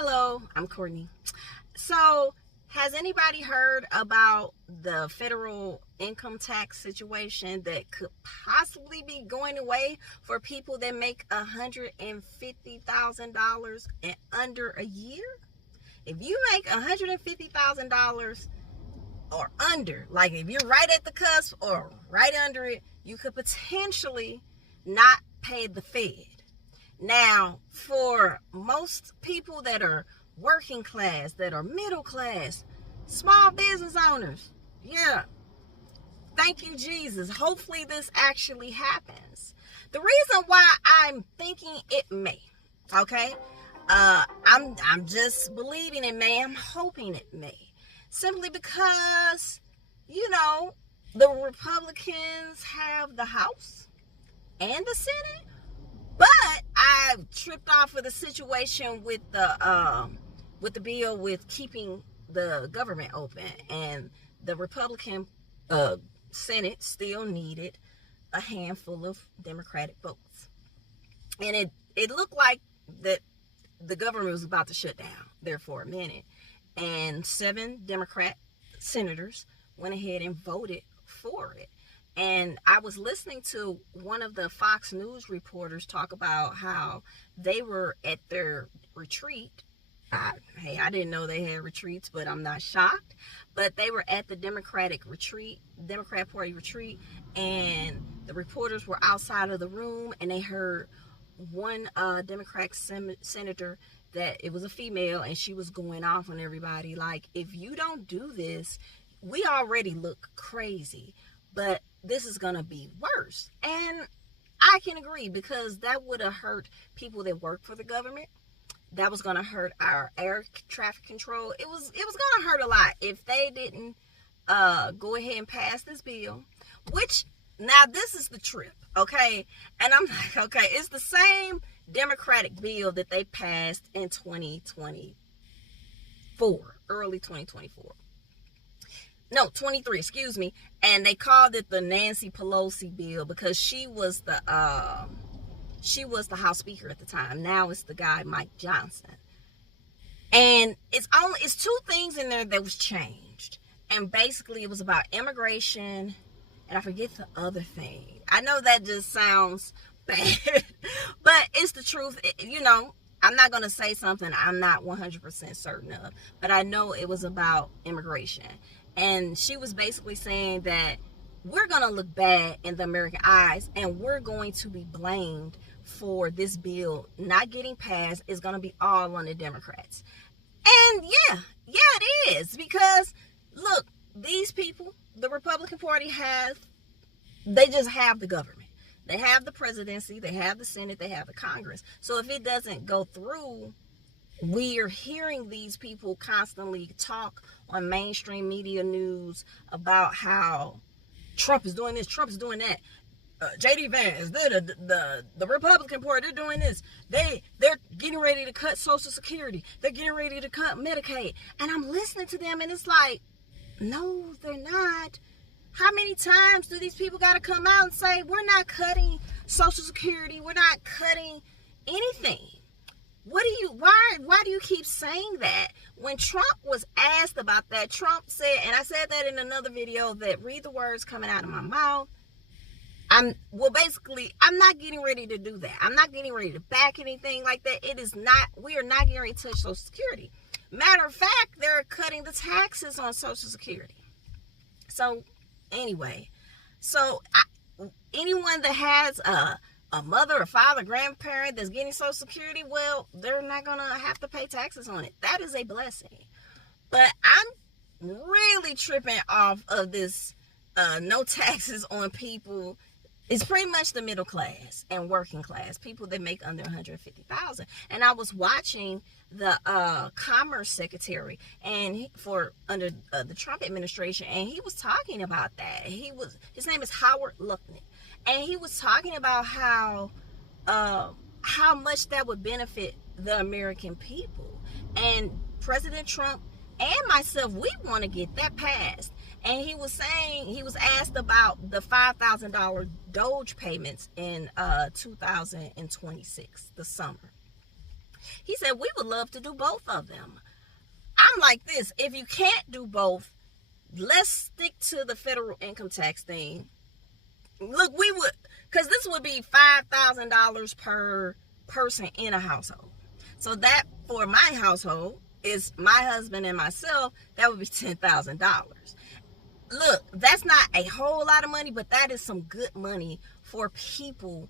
Hello, I'm Courtney. So, has anybody heard about the federal income tax situation that could possibly be going away for people that make $150,000 and under a year? If you make $150,000 or under, like if you're right at the cusp or right under it, you could potentially not pay the Fed. Now, for most people that are working class, that are middle class, small business owners, yeah, thank you, Jesus. Hopefully this actually happens. The reason why I'm thinking it may, okay, I'm just believing it may. I'm hoping it may, simply because, the Republicans have the House and the Senate. But I tripped off of the situation with the bill with keeping the government open, and the Republican Senate still needed a handful of Democratic votes, and it looked like that the government was about to shut down there for a minute, and 7 Democrat senators went ahead and voted for it. And I was listening to one of the Fox News reporters talk about how they were at their retreat. I didn't know they had retreats, but I'm not shocked. But they were at the Democrat Party retreat, and the reporters were outside of the room, and they heard one Democratic senator, that it was a female, and she was going off on everybody like, if you don't do this, we already look crazy, but this is going to be worse. And I can agree, because that would have hurt people that work for the government. That was going to hurt our air traffic control. It was going to hurt a lot if they didn't go ahead and pass this bill, which, now this is the trip, okay? And I'm like, okay, it's the same Democratic bill that they passed in 2024, early 2024. No, 23, excuse me. And they called it the Nancy Pelosi bill because she was the House Speaker at the time. Now it's the guy, Mike Johnson. And it's 2 things in there that was changed. And basically it was about immigration, and I forget the other thing. I know that just sounds bad, but it's the truth. I'm not going to say something I'm not 100% certain of, but I know it was about immigration. And she was basically saying that we're going to look bad in the American eyes, and we're going to be blamed for this bill not getting passed. Is going to be all on the Democrats. And yeah, it is. Because, look, these people, the Republican Party they just have the government. They have the presidency, they have the Senate, they have the Congress. So if it doesn't go through, we are hearing these people constantly talk on mainstream media news about how Trump is doing this, Trump is doing that. J.D. Vance, the Republican Party, they're doing this. They're getting ready to cut Social Security. They're getting ready to cut Medicaid. And I'm listening to them, and it's like, no, they're not. How many times do these people got to come out and say, we're not cutting Social Security, we're not cutting anything? Why do you keep saying that? When Trump was asked about that, Trump said, and I said that in another video, that read the words coming out of my mouth. Basically, I'm not getting ready to do that. I'm not getting ready to back anything like that. We are not getting ready to touch Social Security. Matter of fact, they're cutting the taxes on Social Security. So anyway, anyone that has a mother, a father, grandparent that's getting Social Security, well, they're not going to have to pay taxes on it. That is a blessing. But I'm really tripping off of this no taxes on people. It's pretty much the middle class and working class, people that make under $150,000. And I was watching the Commerce Secretary under the Trump administration, and he was talking about that. His name is Howard Lutnick. And he was talking about how much that would benefit the American people. And President Trump and myself, we want to get that passed. And he was asked about the $5,000 Doge payments in 2026, the summer. He said, we would love to do both of them. I'm like this, if you can't do both, let's stick to the federal income tax thing. Look, we would, because this would be $5,000 per person in a household. So that for my household is my husband and myself, that would be $10,000. Look, that's not a whole lot of money, but that is some good money for people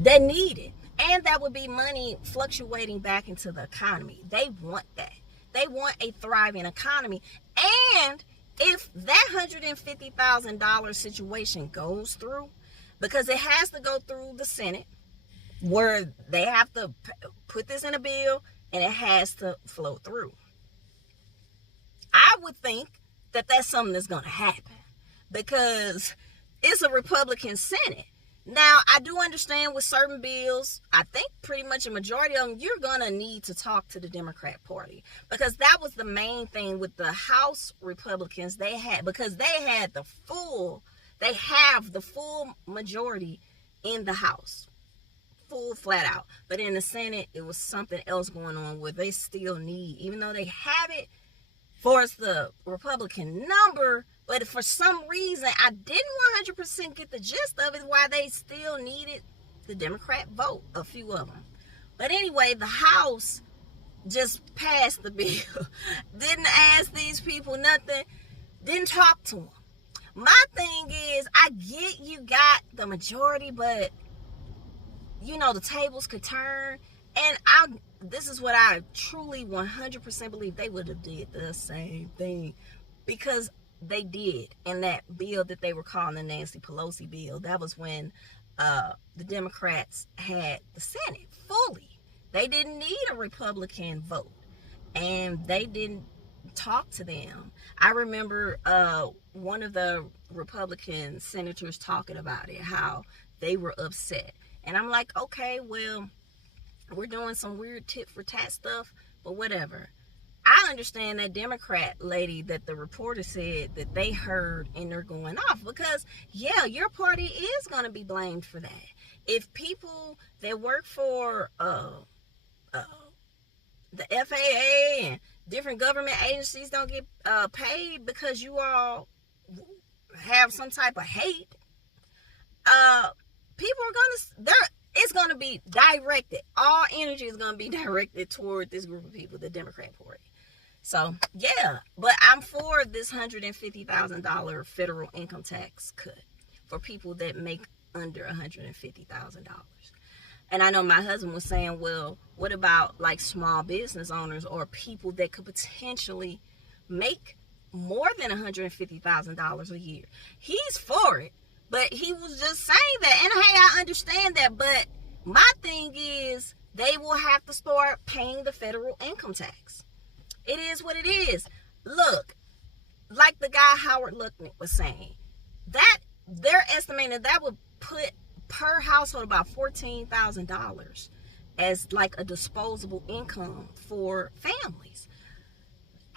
that need it. And that would be money fluctuating back into the economy. They want that. They want a thriving economy. And if that $150,000 situation goes through, because it has to go through the Senate, where they have to put this in a bill and it has to flow through. I would think that that's something that's going to happen because it's a Republican Senate. Now, I do understand with certain bills, I think pretty much a majority of them, you're going to need to talk to the Democrat Party because that was the main thing with the House Republicans they had, because they have the full majority in the House. Full flat out. But in the Senate, it was something else going on where they still need, even though they have it for the Republican number, but for some reason I didn't 100% get the gist of it, why they still needed the Democrat vote, a few of them. But anyway, the House just passed the bill. Didn't ask these people nothing, didn't talk to them. My thing is, I get you got the majority, but you know, the tables could turn, and this is what I truly 100% believe, they would have did the same thing, because they did in that bill that they were calling the Nancy Pelosi bill. That was when the Democrats had the Senate fully. They didn't need a Republican vote, and they didn't talk to them. I remember one of the Republican senators talking about it, how they were upset. And I'm like, okay, well, we're doing some weird tit for tat stuff, but whatever. I understand that Democrat lady that the reporter said that they heard and they're going off, because yeah, your party is going to be blamed for that. If people that work for the FAA and different government agencies don't get paid because you all have some type of hate, people are it's going to be directed. All energy is going to be directed toward this group of people, the Democrat Party. So, yeah. But I'm for this $150,000 federal income tax cut for people that make under $150,000. And I know my husband was saying, well, what about like small business owners or people that could potentially make more than $150,000 a year? He's for it. But he was just saying that. And hey, I understand that. But my thing is, they will have to start paying the federal income tax. It is what it is. Look, like the guy Howard Lutnick was saying, that they're estimating that would put per household about $14,000 as like a disposable income for families.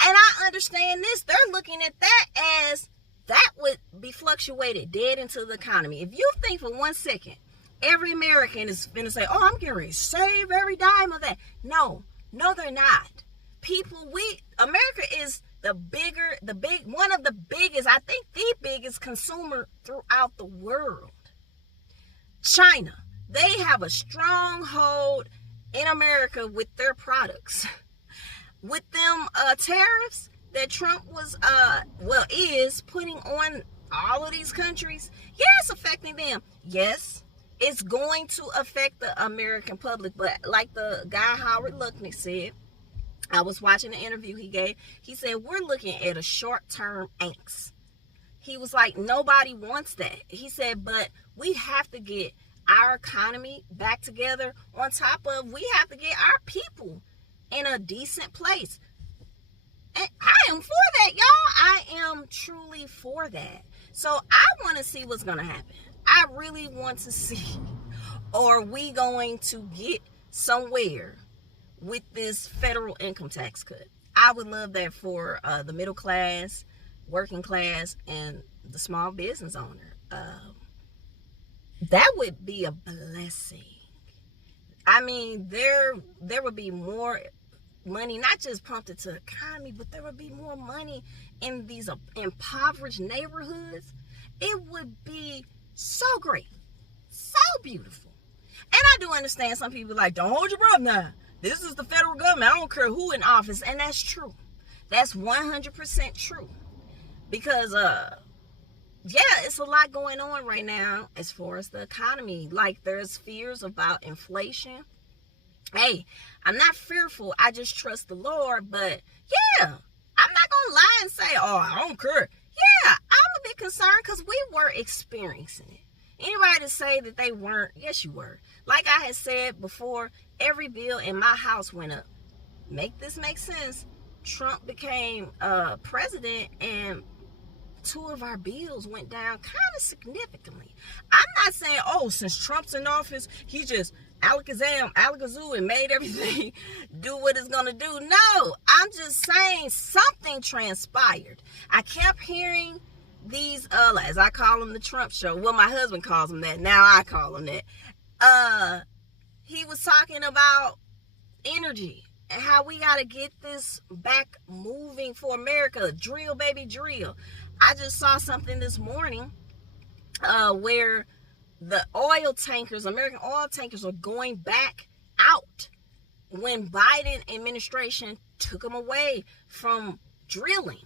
And I understand this. They're looking at that as that would be fluctuated dead into the economy. If you think for 1 second, every American is going to say, oh, I'm going to save every dime of that. No, they're not. America is one of the biggest, I think the biggest consumer throughout the world. China, they have a stronghold in America with their products. With them tariffs that Trump is putting on all of these countries, yeah, it's affecting them. Yes, it's going to affect the American public, but like the guy Howard Lutnick said, I was watching the interview he gave, he said, we're looking at a short-term angst. He was like, nobody wants that. He said, but we have to get our economy back together. On top of, we have to get our people in a decent place. And I am for that, y'all. I am truly for that. So I want to see what's going to happen. I really want to see, are we going to get somewhere with this federal income tax cut? I would love that for the middle class, working class, and the small business owner. That would be a blessing. I mean, there would be more money, not just pumped into the economy, but there would be more money in these impoverished neighborhoods. It would be so great, so beautiful. And I do understand some people like, don't hold your breath now. This is the federal government. I don't care who in office. And that's true. That's 100% true. Because, yeah, it's a lot going on right now as far as the economy. Like, there's fears about inflation. Hey, I'm not fearful. I just trust the Lord. But, yeah, I'm not going to lie and say, oh, I don't care. Yeah, I'm a bit concerned because we were experiencing it. Anybody to say that they weren't, yes, you were. Like I had said before, every bill in my house went up. Make this make sense. Trump became president and 2 of our bills went down kind of significantly. I'm not saying, oh, since Trump's in office, he just alakazoo and made everything do what it's going to do. No, I'm just saying something transpired. I kept hearing these, as I call them, the Trump show. Well, my husband calls them that. Now I call them that. He was talking about energy and how we got to get this back moving for America. Drill, baby, drill. I just saw something this morning where the oil tankers, American oil tankers, are going back out when Biden administration took them away from drilling.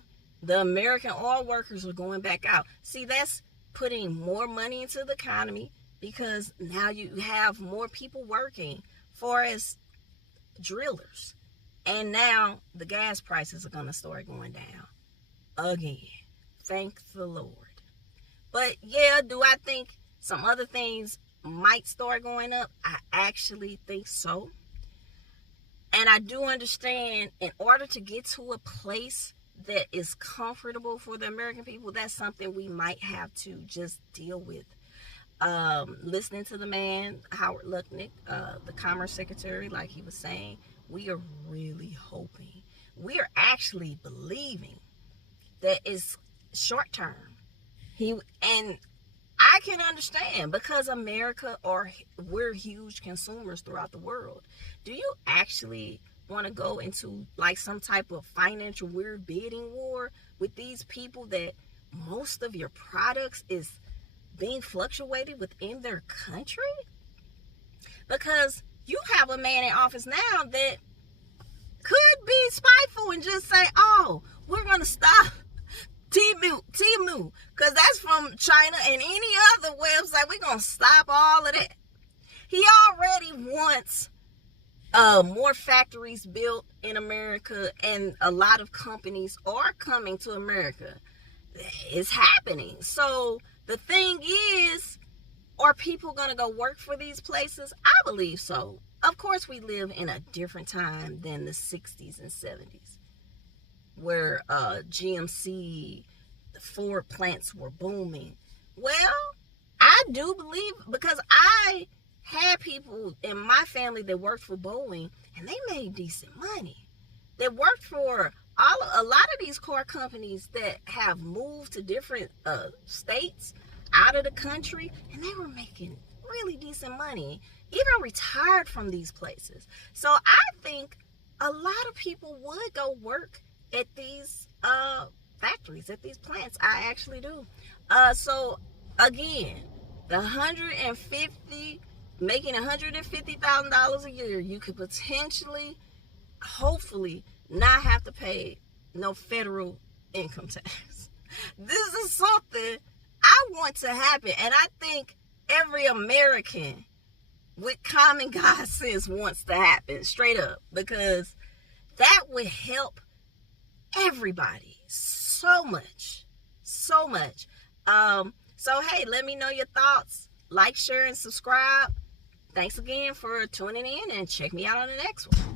The American oil workers are going back out. See, that's putting more money into the economy because now you have more people working for as drillers. And now the gas prices are going to start going down again. Thank the Lord. But yeah, do I think some other things might start going up? I actually think so. And I do understand in order to get to a place that is comfortable for the American people, that's something we might have to just deal with. Listening to the man, Howard Lutnick, the Commerce Secretary, like he was saying, we are really hoping, we are actually believing that it's short term. And I can understand because America, we're huge consumers throughout the world. Do you actually want to go into like some type of financial weird bidding war with these people that most of your products is being fluctuated within their country? Because you have a man in office now that could be spiteful and just say, oh, we're going to stop Temu, because that's from China and any other website. We're going to stop all of that. He already wants more factories built in America, and a lot of companies are coming to America. It's happening. So the thing is, are people going to go work for these places? I believe so. Of course, we live in a different time than the 60s and 70s, where GMC, the Ford plants were booming. Well, I do believe, because I had people in my family that worked for Boeing, and they made decent money. They worked for a lot of these car companies that have moved to different states out of the country, and they were making really decent money, even retired from these places. So I think a lot of people would go work at these factories, at these plants. I actually do. So again, making $150,000 a year, you could potentially, hopefully, not have to pay no federal income tax. This is something I want to happen, and I think every American with common God sense wants to happen, straight up, because that would help everybody so much. So hey, let me know your thoughts. Like, share, and subscribe. Thanks again for tuning in, and check me out on the next one.